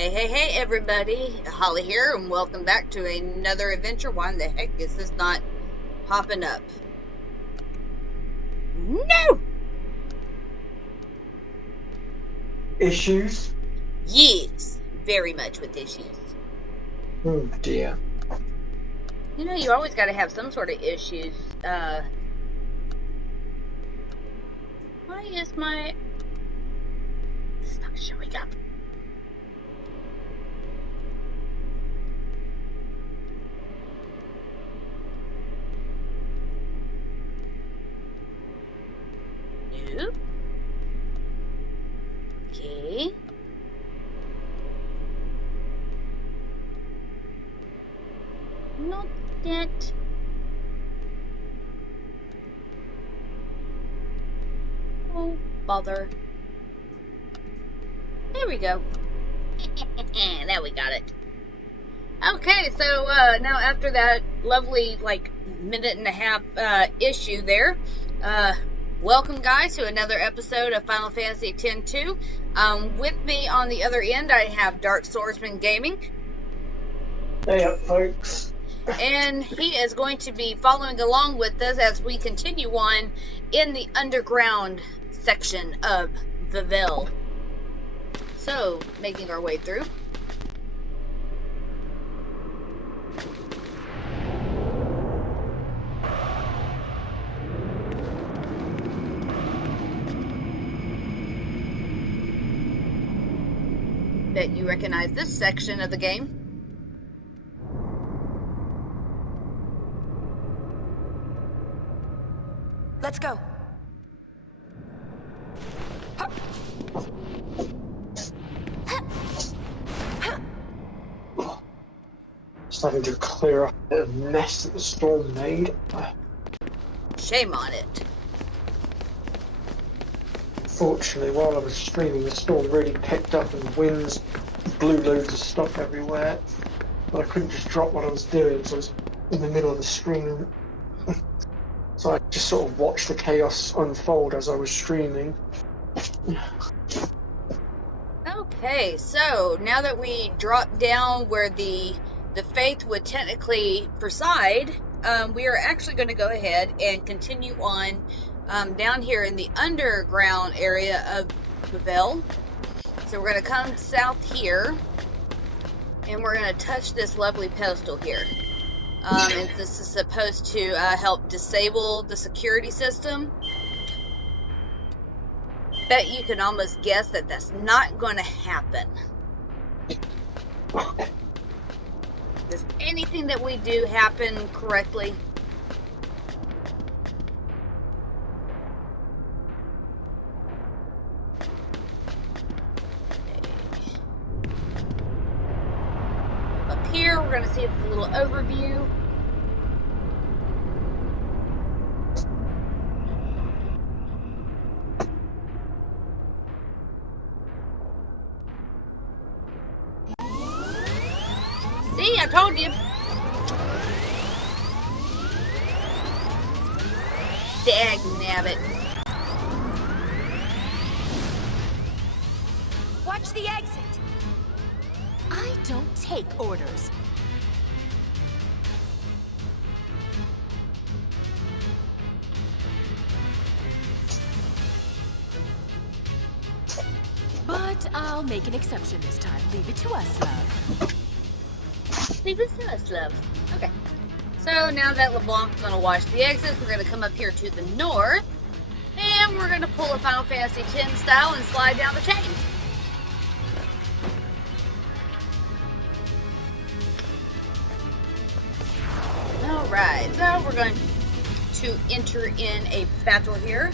Hey, everybody. Holly here, and welcome back to another adventure. Why in the heck is this not popping up? No! Issues? Yes, very much with issues. Oh dear. You know, you always got to have some sort of issues. Why is my... It's not showing up. Nope. Okay. Not that. Oh, bother. There we go. Now we got it. Okay, so now after that lovely minute and a half issue there, welcome guys to another episode of Final Fantasy X-2. With me on the other end, I have Dark Swordsman Gaming. Hey up, folks. And he is going to be following along with us as we continue on in the underground section of Bevelle. So, making our way through. Bet you recognize this section of the game. Let's go. Starting to clear up a bit of mess that the storm made. Shame on it. Fortunately, while I was streaming, the storm really picked up and the winds blew loads of stuff everywhere. But I couldn't just drop what I was doing, so I was in the middle of the stream. So I just sort of watched the chaos unfold as I was streaming. Okay, so now that we dropped down where the faith would technically preside, we are actually going to go ahead and continue on down here in the underground area of Bevelle. So we're going to come south here, and we're going to touch this lovely pedestal here. And this is supposed to help disable the security system. Bet you can almost guess that that's not going to happen. Does anything that we do happen correctly? Up here, we're going to see a little overview. See, I told you. Dagnabbit. Watch the exit. I don't take orders. But I'll make an exception this time. Leave it to us, love. Leave it to us, love. Okay. So now that LeBlanc's going to watch the exits, we're going to come up here to the north. And we're going to pull a Final Fantasy X style and slide down the chain. Alright, so we're going to enter in a battle here.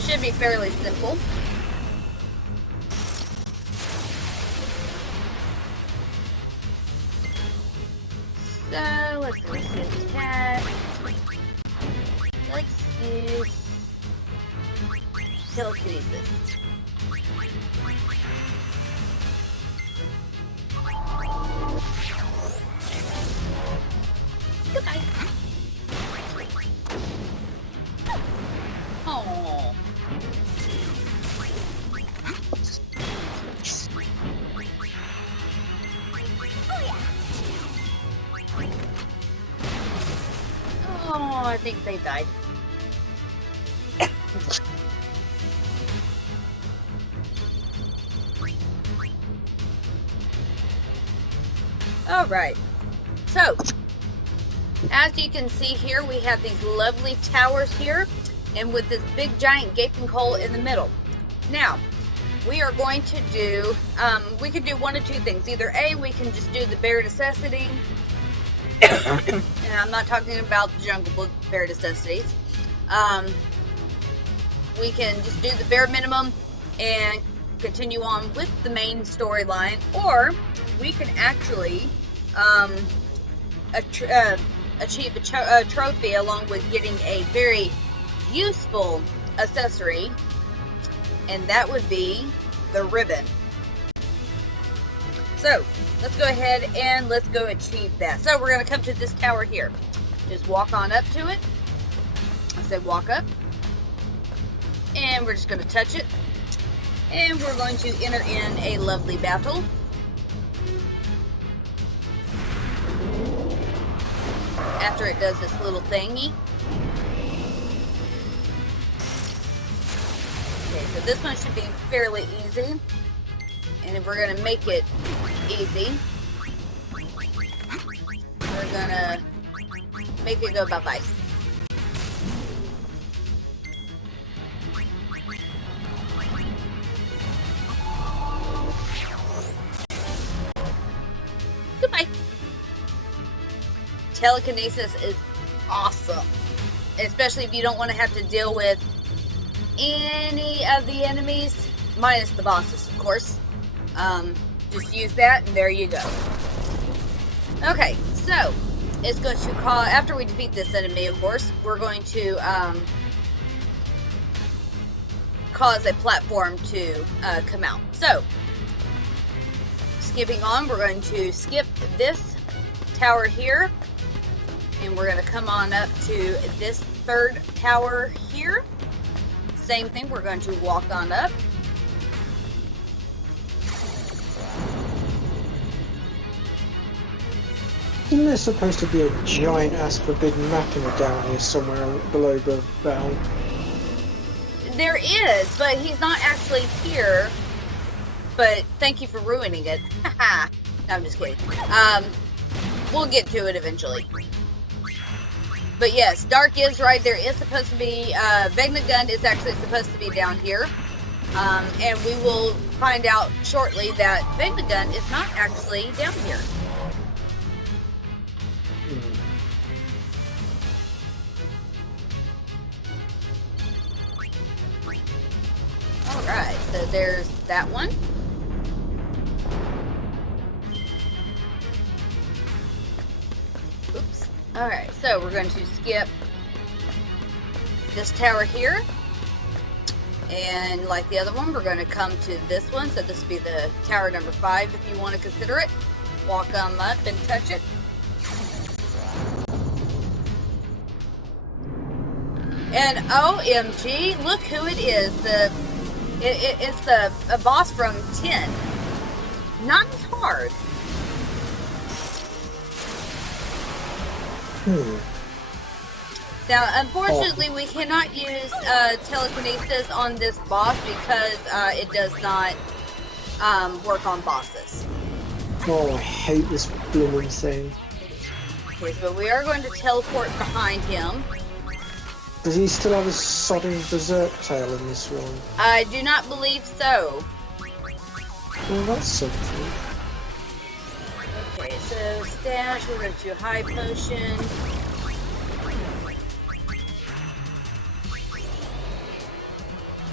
Should be fairly simple. So, let's resist attack. Let's use telekinesis. Goodbye. Oh. I think they died. Alright. So, as you can see here, we have these lovely towers here, and with this big giant gaping hole in the middle. Now, we are going to do, we could do one of two things. Either A, we can just do the bare necessity, and I'm not talking about the Jungle Book bare necessities. We can just do the bare minimum and continue on with the main storyline, or we can actually achieve a trophy along with getting a very useful accessory, and that would be the ribbon. So let's go ahead and let's go achieve that. So we're going to come to this tower here. Just walk on up to it. I said walk up. And we're just going to touch it. And we're going to enter in a lovely battle. After it does this little thingy. Okay, so this one should be fairly easy. And if we're going to make it easy, we're going to make it go bye-bye. Goodbye. Telekinesis is awesome. Especially if you don't want to have to deal with any of the enemies, minus the bosses, of course. Just use that, and there you go. Okay, so it's going to call, after we defeat this enemy, of course, we're going to cause a platform to come out. So, skipping on, we're going to skip this tower here, and we're going to come on up to this third tower here. Same thing, we're going to walk on up. Isn't there supposed to be a giant ass forbidden map in the down here somewhere below Bevelle? There is, but he's not actually here. But thank you for ruining it. Haha. No, I'm just kidding. We'll get to it eventually. But yes, Dark is right. There is supposed to be, Vegna Gun is actually supposed to be down here. And we will find out shortly that Vegna Gun is not actually down here. Alright, so there's that one. Oops. Alright, so we're going to skip this tower here. And like the other one, we're going to come to this one. So this would be the tower number 5 if you want to consider it. Walk on up and touch it. And OMG, look who it is. It's a boss from 10. Not as hard. Now, unfortunately, we cannot use telekinesis on this boss because it does not work on bosses. Oh, I hate this blooming thing. Okay, so we are going to teleport behind him. Does he still have his sodding berserk tail in this one? I do not believe so. Well, that's something. Okay, so stash, we're going to do high potion.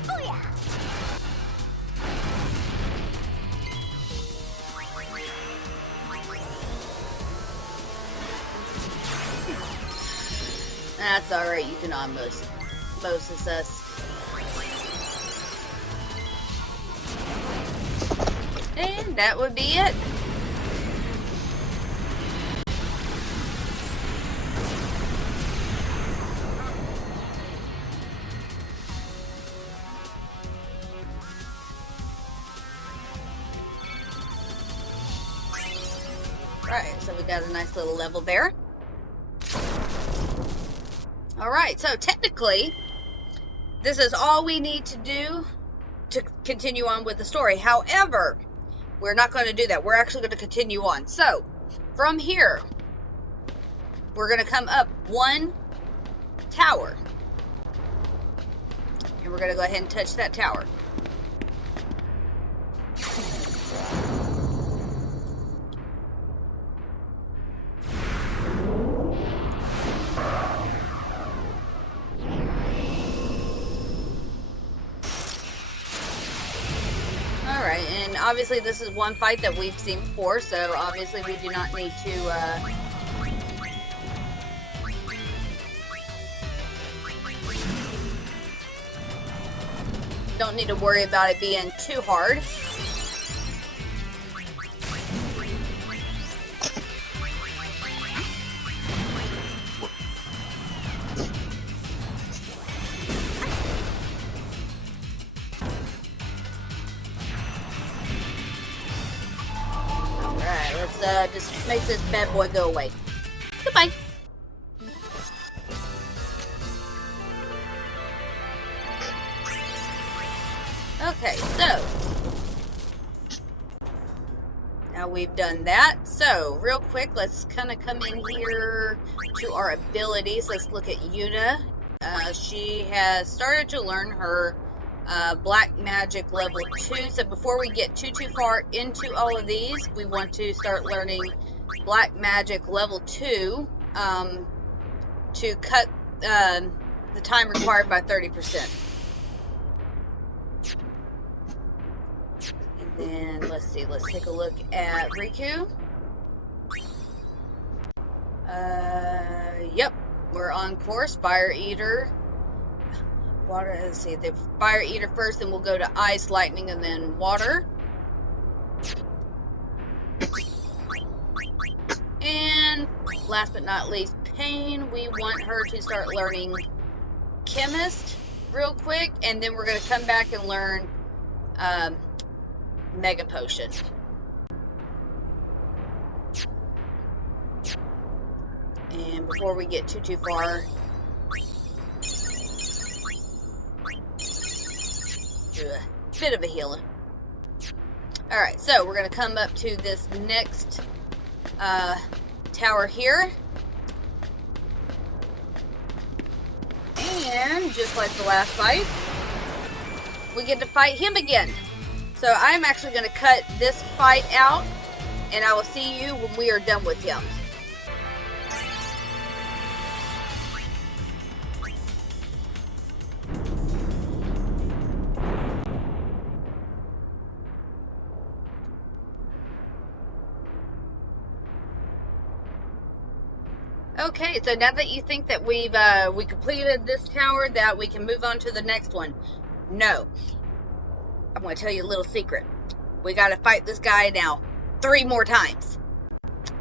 Oh yeah. That's alright, you can almost us. And that would be it. Right, so we got a nice little level there. Alright, so technically, this is all we need to do to continue on with the story. However, we're not going to do that. We're actually going to continue on. So, from here, we're going to come up one tower. And we're going to go ahead and touch that tower. Alright, and obviously this is one fight that we've seen before, so obviously we do not need to, don't need to worry about it being too hard. Let's just make this bad boy go away. Goodbye. Okay, so now we've done that. So real quick, let's kind of come in here to our abilities. Let's look at Yuna. She has started to learn her black magic level 2. So before we get too far into all of these, we want to start learning black magic level 2 to cut the time required by 30%. And then let's see, let's take a look at Riku. Yep, we're on course. Fire Eater. Water, let's see, the Fire Eater first, then we'll go to Ice, Lightning, and then Water. And last but not least, Pain. We want her to start learning Chemist real quick, and then we're going to come back and learn Mega Potion. And before we get too far, do a bit of a healing. Alright, so we're going to come up to this next tower here. And just like the last fight, we get to fight him again. So I'm actually going to cut this fight out, and I will see you when we are done with him. Okay, so now that you think that we completed this tower, that we can move on to the next one. No. I'm going to tell you a little secret. We got to fight this guy now 3 more times.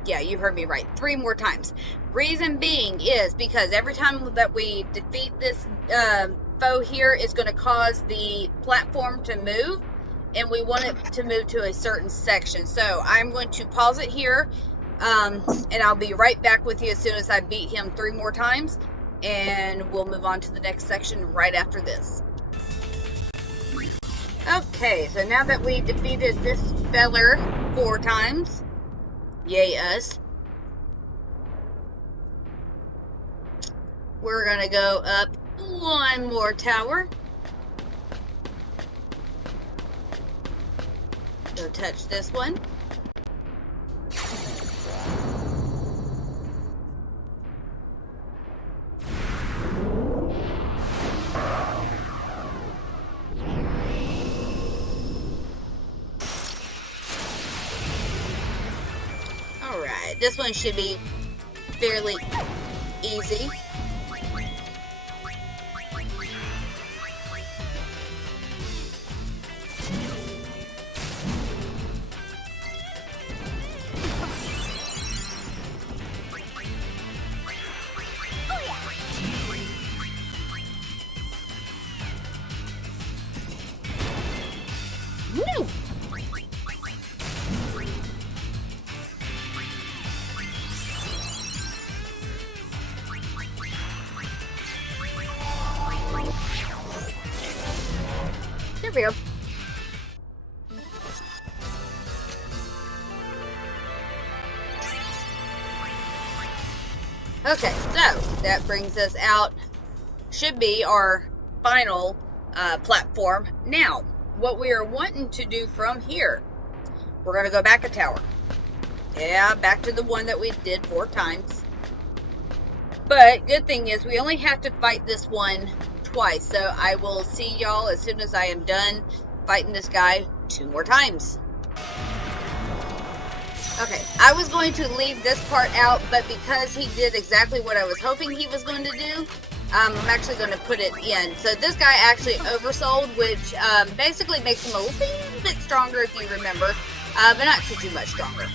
Yeah, you heard me right. 3 more times. Reason being is because every time that we defeat this foe here, it's going to cause the platform to move, and we want it to move to a certain section. So I'm going to pause it here. And I'll be right back with you as soon as I beat him 3 more times, and we'll move on to the next section right after this. Okay, so now that we defeated this feller 4 times, yay us, we're gonna go up 1 more tower. Go touch this one. This one should be fairly easy. No. we go. Okay, so that brings us out, should be our final platform. Now, what we are wanting to do from here, we're going to go back a tower. Yeah, back to the one that we did 4 times. But good thing is we only have to fight this one twice. So I will see y'all as soon as I am done fighting this guy 2 more times. Okay, I was going to leave this part out, but because he did exactly what I was hoping he was going to do, I'm actually going to put it in. So this guy actually oversold, which basically makes him a little bit stronger if you remember, but not too much stronger.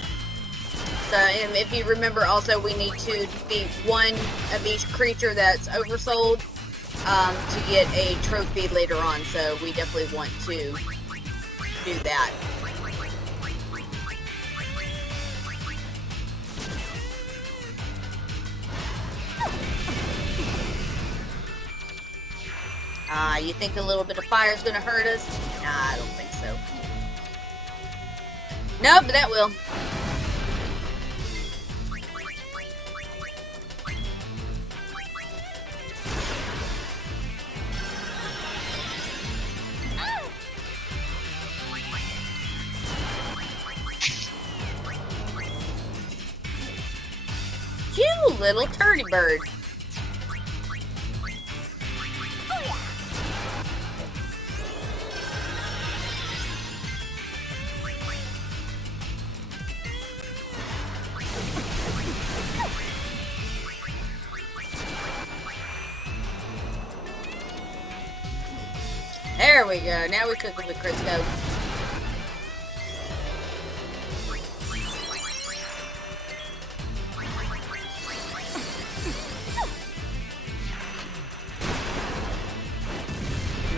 So if you remember also, we need to defeat 1 of each creature that's oversold to get a trophy later on, so we definitely want to do that. You think a little bit of fire is going to hurt us? Nah, I don't think so. No, but that will. You little turdy bird. There we go. Now we cook it with Crisco.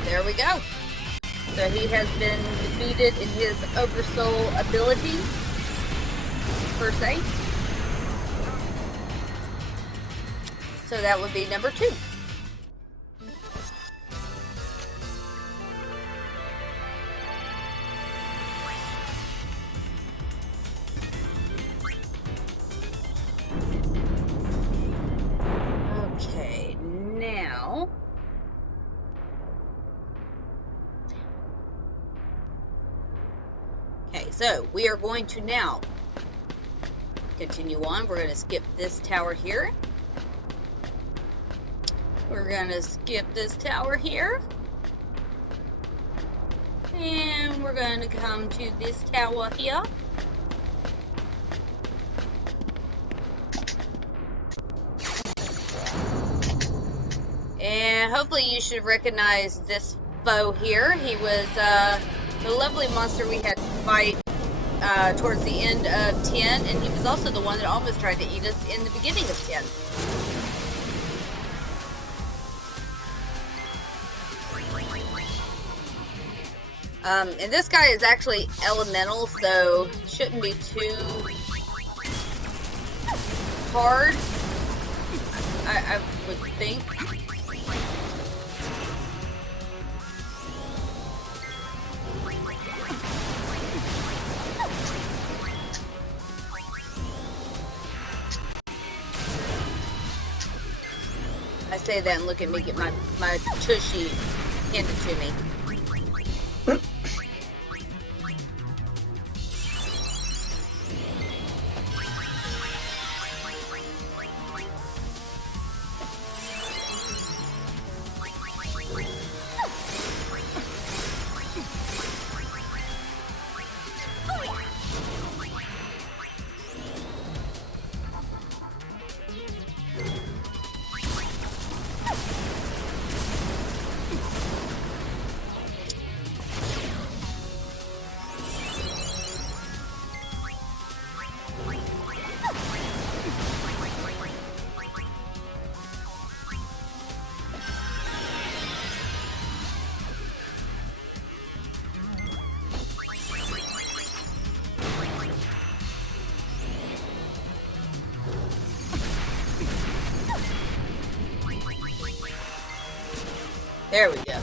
There we go. So he has been defeated in his oversoul ability, per se. So that would be number 2. Okay, now so we are going to now continue on. We're going to skip this tower here. We're going to skip this tower here. And we're going to come to this tower here. And hopefully you should recognize this foe here. He was the lovely monster we had to fight towards the end of 10, and he was also the one that almost tried to eat us in the beginning of 10. And this guy is actually elemental, so shouldn't be too hard, I would think. I say that and look at me get my tushy handed to me. There we go.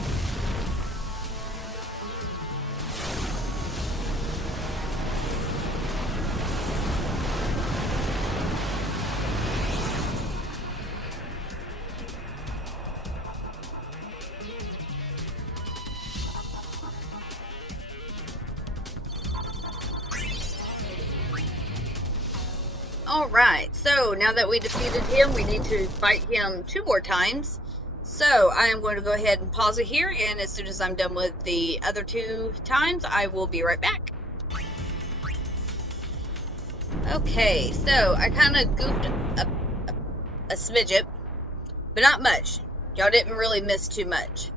Alright, so now that we defeated him, we need to fight him 2 more times. So I am going to go ahead and pause it here, and as soon as I'm done with the other 2 times, I will be right back. Okay, so I kind of goofed a smidget, but not much. Y'all didn't really miss too much.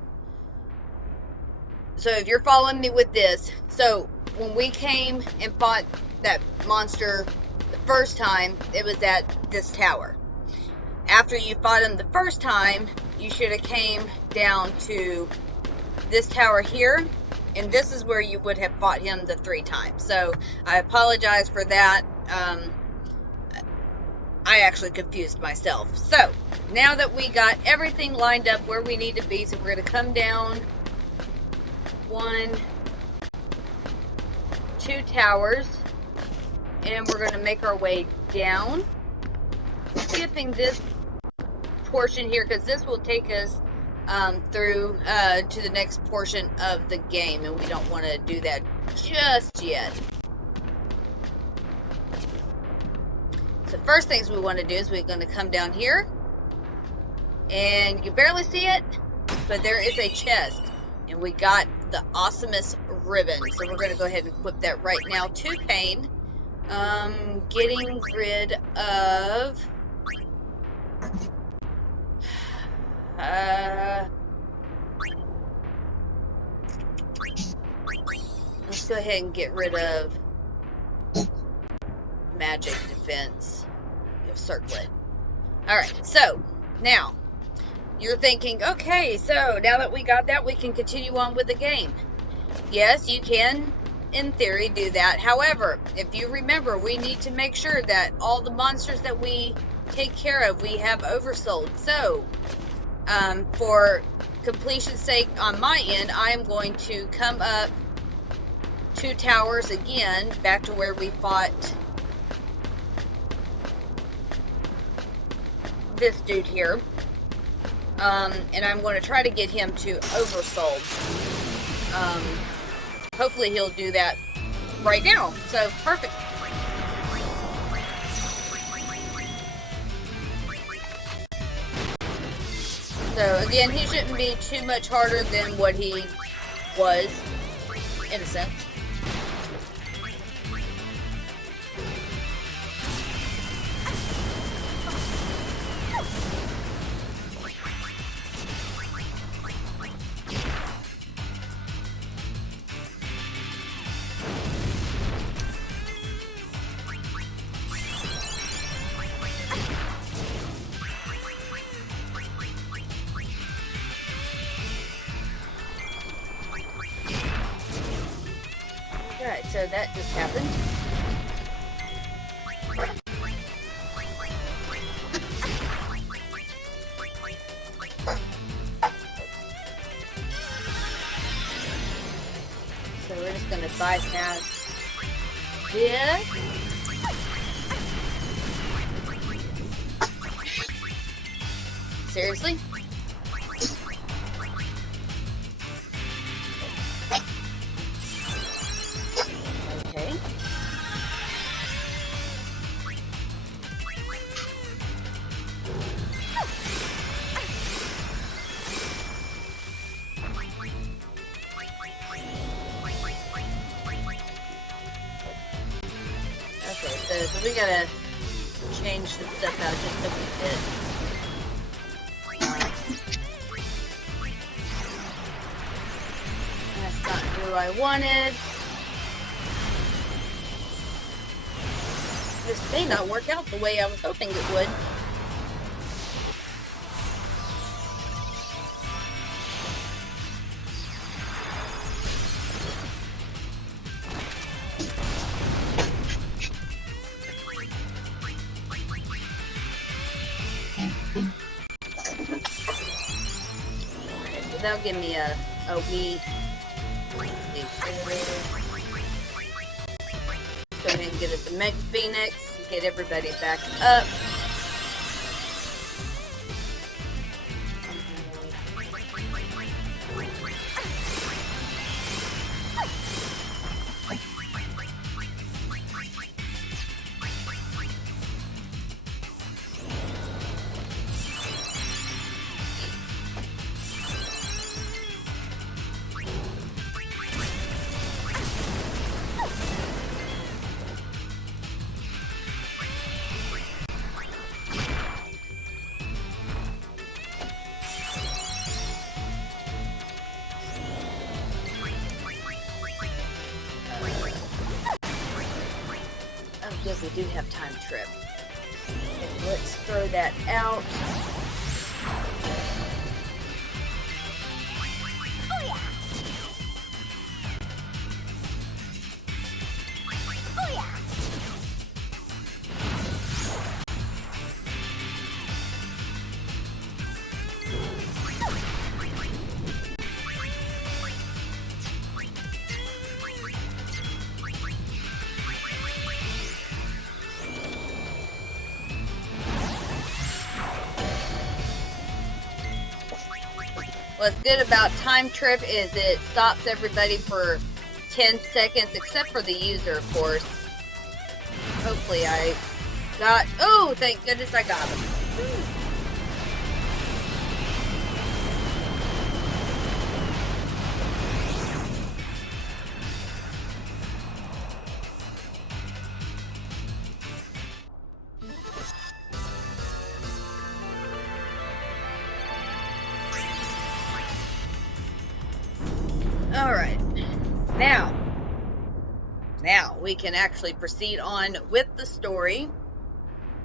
So if you're following me with this, so when we came and fought that monster the first time, it was at this tower. After you fought him the first time, you should have came down to this tower here, and this is where you would have fought him the 3 times. So I apologize for that. I actually confused myself. So now that we got everything lined up where we need to be, so we're going to come down 1, 2 towers, and we're going to make our way down, skipping this portion here because this will take us through to the next portion of the game, and we don't want to do that just yet. So first things we want to do is we're going to come down here, and you can barely see it, but there is a chest, and we got the awesomest ribbon. So we're going to go ahead and equip that right now to Pain. Getting rid of let's go ahead and get rid of magic defense. Circlet. Alright, so now you're thinking, okay, so now that we got that, we can continue on with the game. Yes, you can, in theory, do that. However, if you remember, we need to make sure that all the monsters that we take care of, we have oversold. So, for completion's sake on my end, I am going to come up 2 towers again, back to where we fought this dude here, and I'm going to try to get him to oversold. Hopefully he'll do that right now. So perfect. So again, he shouldn't be too much harder than what he was, in a sense. Alright, so that just happened. So we're just going to bypass this. Seriously? Okay. Okay, so we gotta change some stuff out just a wee bit. That's not who I wanted. This may not work out the way I was hoping it would. That'll give me a wee. Go ahead and get us a Mega Phoenix. Get everybody back up. Oh, good, we do have time trip. Okay, let's throw that out. Oh yeah. Oh yeah. What's good about time trip is it stops everybody for 10 seconds, except for the user, of course. Hopefully I got... Oh, thank goodness I got him. Alright. Now we can actually proceed on with the story.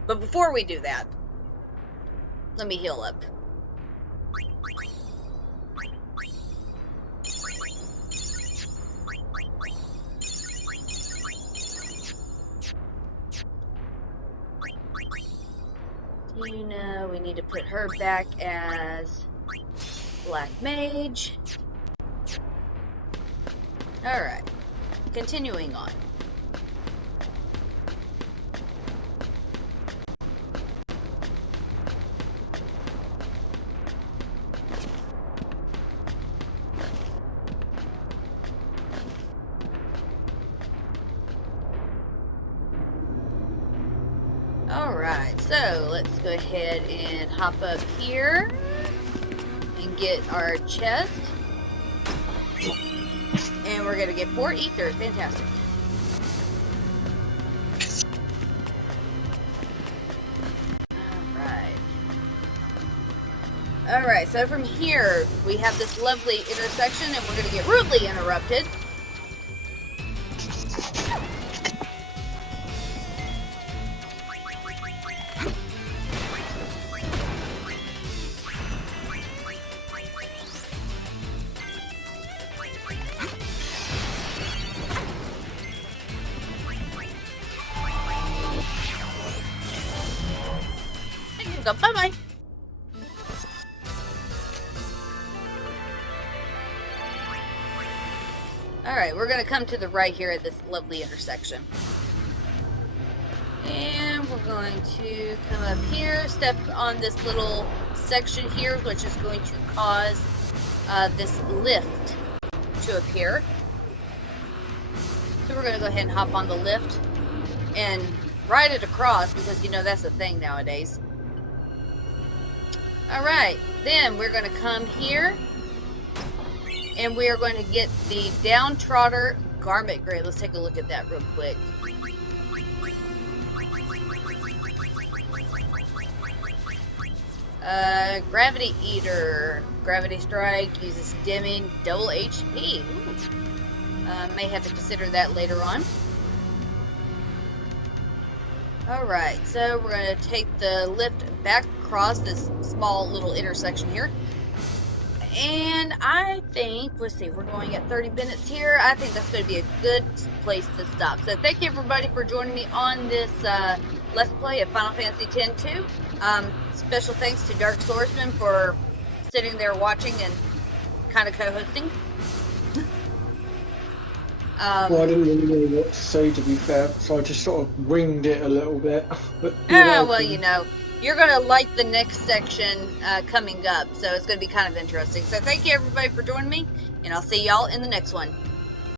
But before we do that, let me heal up. Tina, we need to put her back as Black Mage. Alright, continuing on. Alright, so let's go ahead and hop up here and get our chest. And we're going to get 4 ethers. Fantastic. Alright, so from here, we have this lovely intersection, and we're going to get rudely interrupted. Go, bye-bye. Alright, we're going to come to the right here at this lovely intersection. And we're going to come up here, step on this little section here, which is going to cause this lift to appear. So we're going to go ahead and hop on the lift and ride it across, because you know that's a thing nowadays. Alright, then we're going to come here, and we are going to get the Downtrodder Garment Grade. Let's take a look at that real quick. Gravity Eater. Gravity Strike uses dimming, double HP. May have to consider that later on. Alright, so we're going to take the lift back across this small little intersection here. And I think, let's see, we're going at 30 minutes here. I think that's going to be a good place to stop. So thank you everybody for joining me on this Let's Play of Final Fantasy X-2. Special thanks to Dark Swordsman for sitting there watching and kind of co-hosting. Well, I didn't really know what to say, to be fair, so I just sort of winged it a little bit. But well, you know, you're going to like the next section coming up, so it's going to be kind of interesting. So thank you everybody for joining me, and I'll see y'all in the next one.